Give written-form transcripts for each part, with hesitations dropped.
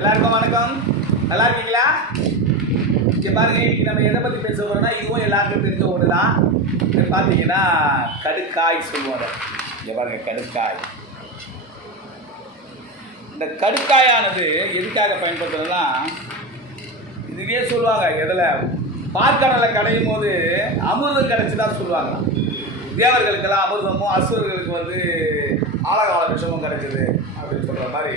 எல்லாருக்கும் வணக்கம். நல்லா இருக்கீங்களா? இங்கே பாருங்க, இன்னைக்கு நம்ம எதை பற்றி பேச போகிறோம்னா இதுவும் எல்லாருக்கும் தெரிஞ்ச ஒன்று தான். இது பார்த்தீங்கன்னா கடுக்காய் சொல்லுவாங்க. இங்கே பாருங்க, கடுக்காய். இந்த கடுக்காயானது எதுக்காக பயன்படுத்துறதுன்னா, இதுவே சொல்லுவாங்க, எதில் பார்க்கடலை கடையும் போது அமிர்தம் கிடைச்சிதான் சொல்லுவாங்க. தேவர்களுக்கெல்லாம் அமிர்தமும் அசுரர்களுக்கு ஆழகால விஷமும் கிடைச்சது அப்படின்னு சொல்கிற மாதிரி,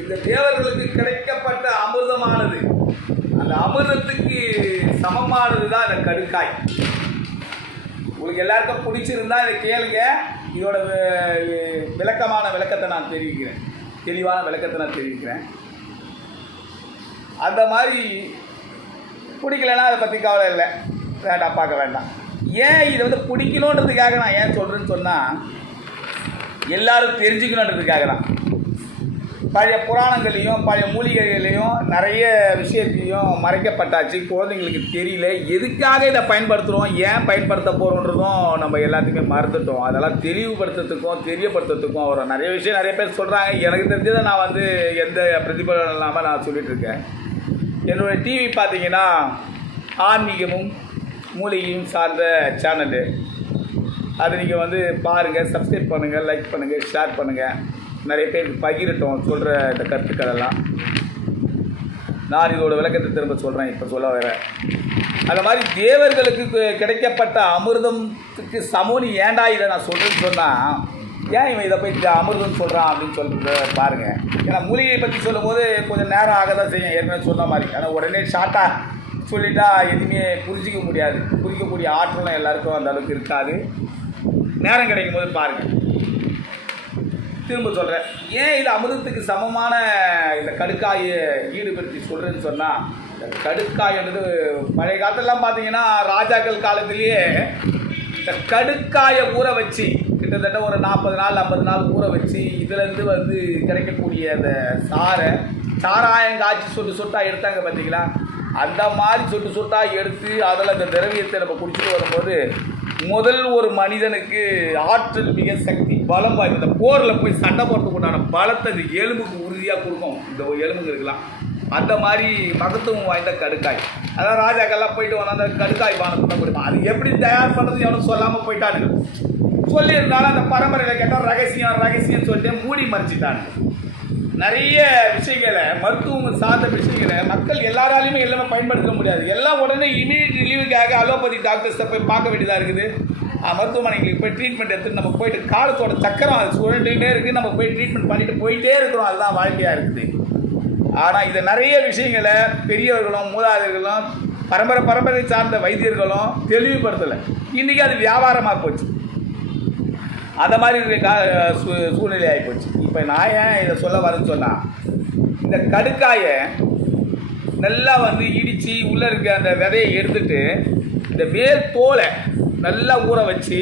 இந்த தேவர்களுக்கு கிடைக்கப்பட்ட அமிர்தமானது அந்த அமிர்தத்துக்கு சமமானது தான் இந்த கடுக்காய். உங்களுக்கு எல்லாருக்கும் பிடிச்சிருந்தா இதை கேளுங்க. இதோட விளக்கத்தை நான் தெரிவிக்கிறேன், தெளிவான விளக்கத்தை நான் தெரிவிக்கிறேன். அந்த மாதிரி பிடிக்கலைன்னா அதை பற்றி கவலை இல்லை, வேண்டாம், பார்க்க வேண்டாம். ஏன் இதை பிடிக்கணுன்றதுக்காக நான் ஏன் சொல்கிறேன்னு சொன்னால், எல்லாரும் தெரிஞ்சுக்கணுன்றதுக்காக தான். பழைய புராணங்களையும் பழைய மூலிகைகளையும் நிறைய விஷயத்தையும் மறைக்கப்பட்டாச்சு. குழந்தைங்களுக்கு தெரியல எதுக்காக இதை பயன்படுத்துகிறோம், ஏன் பயன்படுத்த போகிறோன்றதும் நம்ம எல்லாத்தையுமே மறந்துட்டோம். அதெல்லாம் தெளிவுபடுத்துறதுக்கும் தெரியப்படுத்துறதுக்கும் ஒரு நிறைய விஷயம் நிறைய பேர் சொல்கிறாங்க. எனக்கு தெரிஞ்சதை நான் எந்த பிரதிபலனும் இல்லாமல் நான் சொல்லிகிட்ருக்கேன். என்னோடய டிவி பார்த்தீங்கன்னா ஆன்மீகமும் மூலிகையும் சார்ந்த சேனலு. அதை நீங்கள் பாருங்கள், சப்ஸ்கிரைப் பண்ணுங்கள், லைக் பண்ணுங்கள், ஷேர் பண்ணுங்கள். நிறைய பேருக்கு பகிரட்டும் சொல்கிற இந்த கருத்துக்களெல்லாம். நான் இதோட விளக்கத்தை திரும்ப சொல்கிறேன், இப்போ சொல்ல வரேன். அந்த மாதிரி தேவர்களுக்கு கிடைக்கப்பட்ட அமிர்தத்துக்கு சமோனி ஏண்டா இதை நான் சொல்கிறேன்னு சொன்னால், ஏன் இவன் இதை போய் அமிர்தம் சொல்கிறான் அப்படின்னு சொல்கிறத பாருங்கள். ஏன்னா மூலிகையை பற்றி சொல்லும் போது கொஞ்சம் நேரம் ஆக தான் செய்யும், ஏற்கனவே சொன்ன மாதிரி. ஆனால் உடனே ஷார்ட்டாக சொல்லிட்டா எதுவுமே புரிஞ்சிக்க முடியாது. புரிக்கக்கூடிய ஆற்றலும் எல்லாருக்கும் அந்த அளவுக்கு இருக்காது. நேரம் கிடைக்கும் போது பாருங்கள். திரும்ப சொல்கிறேன், ஏன் இது அமிர்தத்துக்கு சமமான இந்த கடுக்காயை ஈடுபடுத்தி சொல்கிறேன்னு சொன்னால், இந்த கடுக்காய்ன்றது பழைய காலத்திலலாம் பார்த்தீங்கன்னா ராஜாக்கள் காலத்திலேயே இந்த கடுக்காயை ஊற வச்சு கிட்டத்தட்ட ஒரு 40 நாள் 50 நாள் ஊற வச்சு இதுலேருந்து கிடைக்கக்கூடிய அந்த சாராயம் காய்ச்சி சொட்டாக எடுத்தாங்க பார்த்தீங்களா? அந்த மாதிரி சொட்டாக எடுத்து அதில் அந்த திரவியத்தை நம்ம குடிச்சிட்டு வரும்போது முதல் ஒரு மனிதனுக்கு ஆற்றல் மிக சக்தி பலம் வாய்ப்பு. இந்த போரில் போய் சண்டை போட்டுக்கூடான பலத்தை இந்த எலும்புக்கு உறுதியாக கொடுக்கும். இந்த எலும்புங்க இருக்கலாம். அந்த மாதிரி மகத்துவம் வாய்ந்த கடுக்காய். அதான் ராஜாக்கள்லாம் போயிட்டு அந்த கடுக்காய் பானத்தை தான் கொடுப்பான். அது எப்படி தயார் பண்ணுறது எவனும் சொல்லாமல் போயிட்டானுங்க. சொல்லியிருந்தாலும் அந்த பரம்பரையில் கேட்டால் ரகசியம் சொல்லிட்டு மூடி மறைச்சிட்டானுங்க. நிறைய விஷயங்களை மருத்துவம் சார்ந்த விஷயங்களை மக்கள் எல்லாராலையுமே எல்லாமே பயன்படுத்த முடியாது. எல்லாம் உடனே இமீடியட் ரிலீவுக்காக அலோபதி டாக்டர்ஸை போய் பார்க்க வேண்டியதாக இருக்குது. மருத்துவமனைகளுக்கு போய் ட்ரீட்மெண்ட் எடுத்துட்டு நம்ம போயிட்டு காலத்தோட சக்கரம் அது சுழண்டுகிட்டே இருக்குது. நம்ம போய் ட்ரீட்மெண்ட் பண்ணிட்டு போயிட்டே இருக்கிறோம். அதுதான் வாழ்க்கையாக இருக்குது. ஆனால் இதை நிறைய விஷயங்களை பெரியவர்களும் மூதாதையர்களும் பரம்பரை சார்ந்த வைத்தியர்களும் தெளிவுபடுத்தலை. இன்றைக்கி அது வியாபாரமாக போச்சு. அந்த மாதிரி சூழ்நிலை ஆகிப்போச்சு. இப்போ நான் ஏன் இதை சொல்ல வரேன்னு சொன்னால், இந்த கடுக்காயை நல்லா இடித்து உள்ளே இருக்க அந்த விதையை எடுத்துட்டு இந்த மேல் தோலை நல்லா ஊற வச்சு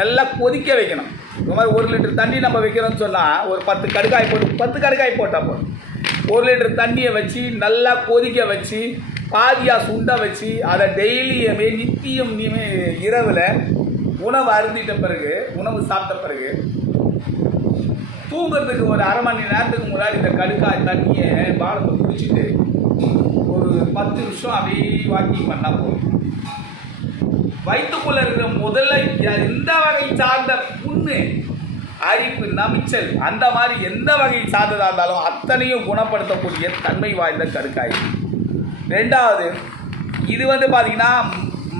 நல்லா கொதிக்க வைக்கணும். இந்த மாதிரி 1 லிட்டர் தண்ணி நம்ம வைக்கிறோம்னு சொன்னால் ஒரு 10 கடுக்காய் போட்டால் போதும். 1 லிட்டர் தண்ணியை வச்சு நல்லா கொதிக்க வச்சு பாதியாக சுண்ட வச்சு அதை டெய்லியுமே நித்தியம் இரவில் உணவு அருந்திட்ட பிறகு, உணவு சாப்பிட்ட பிறகு தூங்குறதுக்கு ஒரு அரை மணி நேரத்துக்கு முன்னாடி இந்த கடுக்காய் தண்ணியை பாலத்தை குடிச்சிட்டு ஒரு 10 நிமிஷம் அப்படியே வாக்கிங் பண்ணால் போதும். வயிற்றுக்குள்ளே இருக்கிற முதல்ல எந்த வகை சார்ந்த புண்ணு, அரிப்பு, நமிச்சல், அந்த மாதிரி எந்த வகை சார்ந்ததாக இருந்தாலும் அத்தனையும் குணப்படுத்தக்கூடிய தன்மை வாய்ந்த கடுக்காய். 2வது, இது பார்த்தீங்கன்னா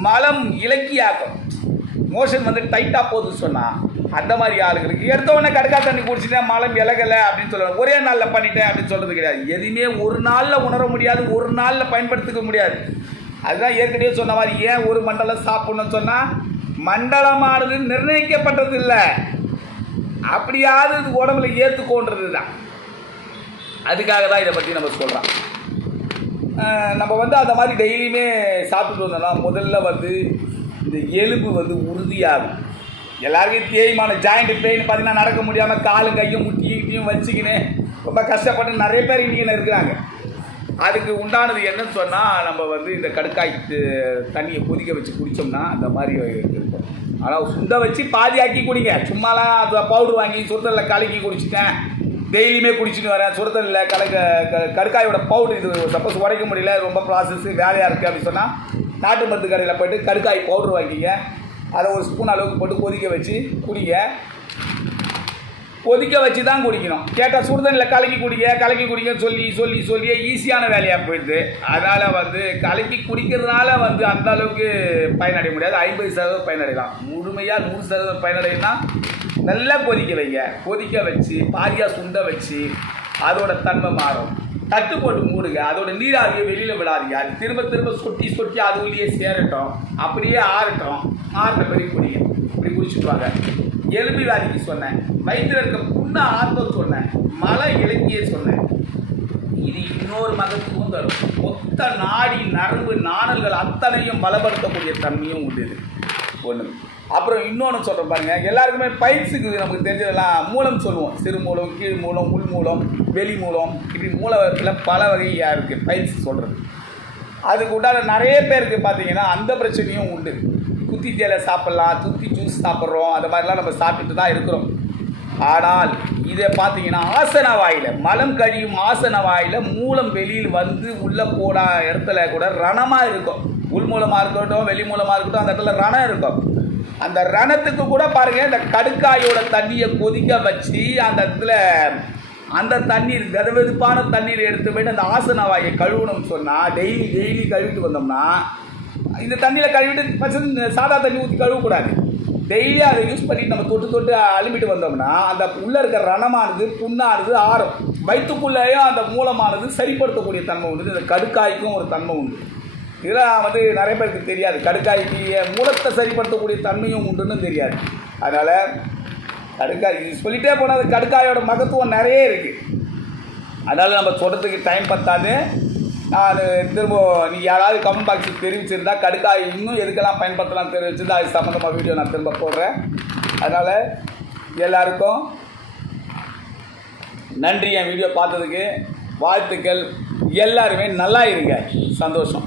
மலம் இலக்கியாக்கும். மோஷன் டைட்டாக போகுதுன்னு சொன்னால் அந்த மாதிரி ஆளுங்களுக்கு எடுத்த உடனே கடுக்காய் தண்ணி குடிச்சிட்டேன் மலம் இலகலை அப்படின்னு சொல்லுவாங்க. ஒரே நாளில் பண்ணிட்டேன் அப்படின்னு சொல்கிறது கிடையாது. எதுவுமே ஒரு நாளில் உணர முடியாது, ஒரு நாளில் பயன்படுத்திக்க முடியாது. அதுதான் ஏற்கனவே சொன்ன மாதிரி ஏன் ஒரு மண்டலம் சாப்பிட்ணுன்னு சொன்னால், மண்டலமானது நிர்ணயிக்கப்பட்டது இல்லை. அப்படியாவது இது உடம்புல ஏற்றுக்கோன்றது தான். அதுக்காக தான் இதை பற்றி நம்ம சொல்கிறோம். நம்ம அந்த மாதிரி டெய்லியுமே சாப்பிட்டு வந்தோம்னா முதல்ல இந்த எலும்பு உறுதியாகும். எல்லாருக்கும் தேய்மான ஜாயிண்ட் பெயின் பார்த்தீங்கன்னா நடக்க முடியாமல் காலும் கையும் முட்டியும் வச்சுக்கின்னு ரொம்ப கஷ்டப்பட்டு நிறைய பேர் இன்றைக்கி இருக்கிறாங்க. அதுக்கு உண்டானது என்னன்னு சொன்னால், நம்ம இந்த கடுக்காய் தண்ணியை கொதிக்க வச்சு குடித்தோம்னா அந்த மாதிரி இருக்கும். ஆனால் சுண்டை வச்சு பாதியாக்கி குடிங்க. சும்மாலாம் பவுடர் வாங்கி சுடுதலில் கலக்கி குடிச்சிட்டேன் டெய்லியுமே குடிச்சிட்டு வரேன், சுடு தண்ணியில் கடுக்காயோட பவுடர், இது சப்போஸ் உடைக்க முடியல, ரொம்ப ப்ராசஸ்ஸு வேலையாக இருக்குது அப்படின்னு சொன்னால் நாட்டு மருந்து கடையில் போய்ட்டு கடுக்காய் பவுட்ரு வாங்கிங்க, அதை ஒரு ஸ்பூன் அளவுக்கு போட்டு கொதிக்க வச்சு குடிங்க. கொதிக்க வச்சு தான் குடிக்கணும். கேட்டால் சுடு தண்ணியில் கலக்கி குடிங்கன்னு சொல்லியே ஈஸியான வேலையாக போயிடுது. அதனால் கலக்கி குடிக்கிறதுனால அந்த அளவுக்கு பயனடைய முடியாது. 50% பயனடையலாம். முழுமையாக 100% பயனடையணும்னா நல்லா கொதிக்க வைங்க. கொதிக்க வச்சு பாதியாக சுண்ட வச்சு அதோட தன்மை மாறும். தட்டு போட்டு மூடுங்க. அதோட நீராவியை வெளியில் விடாதீங்க. அது திரும்ப சொட்டி அது உள்ளே சேரட்டும், அப்படியே ஆறட்டும். ஆறின பிறகு குடிங்க. இப்படி குடிச்சுட்டு வாங்க. எலும்பி வியாதிக்கு சொன்னேன், வயிற்றில் இருக்க புண்ணை ஆற்ற சொன்னேன், மலை இலக்கிய சொன்னேன். இது இன்னொரு மதத்துக்கும் தரும். மொத்த நாடி நரம்பு நாணல்கள் அத்தனையும் பலப்படுத்தக்கூடிய தன்மையும் உண்டு. இது ஒன்று. அப்புறம் இன்னொன்று சொல்கிறேன் பாருங்கள், எல்லாருக்குமே பைல்ஸுக்கு நமக்கு தெரிஞ்சதெல்லாம் மூலம் சொல்லுவோம். சிறு மூலம், கீழ் மூலம், உள் மூலம், வெளி மூலம், இப்படி மூலத்தில் பல வகையாக இருக்குது பைல்ஸ் சொல்கிறது. அதுக்கு உண்டான நிறைய பேருக்கு பார்த்தீங்கன்னா அந்த பிரச்சனையும் உண்டு. துத்தி தேலை சாப்பிட்லாம், துத்தி ஜூஸ் சாப்பிட்றோம், அந்த மாதிரிலாம் நம்ம சாப்பிட்டுட்டு தான் இருக்கிறோம். ஆனால் இதை பார்த்தீங்கன்னா ஆசன வாயில், மலம் கழியும் ஆசன வாயில் மூலம் வெளியில் உள்ளே போன இடத்துல கூட ரணமாக இருக்கும். உள் மூலமாக இருக்கட்டும், வெளி மூலமாக இருக்கட்டும், அந்த இடத்துல ரணம் இருக்கும். அந்த ரணத்துக்கு கூட பாருங்கள், இந்த கடுக்காயோட தண்ணியை கொதிக்க வச்சு அந்த இடத்துல அந்த தண்ணீர் வெதுவெதுப்பான தண்ணீர் எடுத்து போய்ட்டு அந்த ஆசன வாயை கழுவணும்னு சொன்னால் டெய்லி கழுவிட்டு வந்தோம்னா, இந்த தண்ணியில் கழுவிட்டு ஃபஸ்ட்டு சாதா தண்ணி ஊற்றி கழுவக்கூடாது. டெய்லி அதை யூஸ் பண்ணிட்டு நம்ம தொட்டு அலுமிட்டு வந்தோம்னா அந்த உள்ளே இருக்கிற ரணமானது, புண்ணானது ஆறும். வயிற்றுக்குள்ளேயும் அந்த மூலமானது சரிப்படுத்தக்கூடிய தன்மை உண்டு. இந்த கடுக்காய்க்கும் ஒரு தன்மை உண்டு. இதெல்லாம் நிறைய பேருக்கு தெரியாது. கடுக்காய்க்கு மூலத்தை சரிப்படுத்தக்கூடிய தன்மையும் உண்டுன்னு தெரியாது. அதனால் கடுக்காய் இது சொல்லிகிட்டே போனால் அது கடுக்காயோட மகத்துவம் நிறைய இருக்குது. அதனால் நம்ம சொல்கிறதுக்கு டைம் பத்தாது. நான் திரும்ப நீங்கள் யாராவது கமெண்ட் பாக்ஸுக்கு தெரிவிச்சிருந்தா கடுக்காய் இன்னும் எதுக்கெல்லாம் பயன்படுத்தலாம் தெரிவிச்சிருந்தா அது சம்மந்தமாக வீடியோ நான் திரும்ப போடுறேன். அதனால் எல்லாருக்கும் நன்றி. என் வீடியோ பார்த்ததுக்கு வாழ்த்துக்கள். எல்லாருமே நல்லா இருங்க. சந்தோஷம்.